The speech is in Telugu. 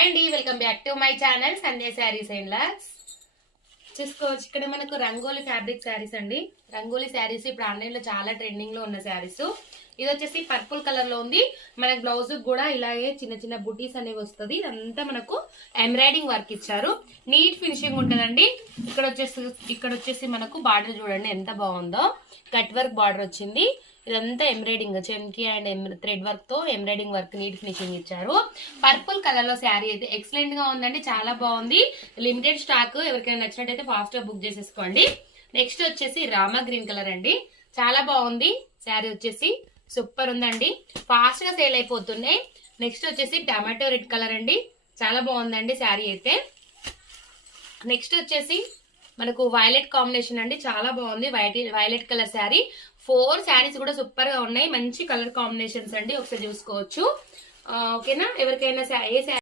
హాయ్ అండి, welcome back to my channel Sunday saris and lakhs. చూసుకోవచ్చు ఇక్కడ మనకు రంగోలీ ఫ్యాబ్రిక్ శారీస్ అండి. రంగోలీ శారీస్ ఇప్పుడు ఆన్లైన్ లో చాలా ట్రెండింగ్ లో ఉన్న శారీస్. ఇది వచ్చేసి పర్పుల్ కలర్ లో ఉంది. మన బ్లౌజ్ కూడా ఇలాగే చిన్న చిన్న బుటీస్ అనేవి వస్తుంది. ఇదంతా మనకు ఎంబ్రాయిడింగ్ వర్క్ ఇచ్చారు. నీట్ ఫినిషింగ్ ఉంటుందండి. ఇక్కడ వచ్చేసి మనకు బార్డర్ చూడండి ఎంత బాగుందో. కట్ వర్క్ బార్డర్ వచ్చింది. ఇదంతా ఎంబ్రాయిడింగ్ చెమ్కి అండ్ థ్రెడ్ వర్క్ తో ఎంబ్రాయిడింగ్ వర్క్ నీట్ ఫినిషింగ్ ఇచ్చారు. పర్పుల్ కలర్ లో శారీ అయితే ఎక్సలెంట్ గా ఉందండి. చాలా బాగుంది. Limited stock. ఎవరికైనా నచ్చినట్టయితే ఫాస్ట్ గా బుక్ చేసేసుకోండి. నెక్స్ట్ వచ్చేసి రామా గ్రీన్ కలర్ అండి. చాలా బాగుంది శారీ వచ్చేసి. సూపర్ ఉందండి. ఫాస్ట్ గా సేల్ అయిపోతున్నాయి. నెక్స్ట్ వచ్చేసి టమాటో రెడ్ కలర్ అండి. చాలా బాగుందండి శారీ అయితే. నెక్స్ట్ వచ్చేసి మనకు వైలెట్ కాంబినేషన్ అండి. చాలా బాగుంది వైలెట్ కలర్ శారీ. 4 శారీస్ కూడా సూపర్ గా ఉన్నాయి. మంచి కలర్ కాంబినేషన్స్ అండి. ఒకసారి చూసుకోవచ్చు. ఓకేనా. ఎవరికైనా ఏ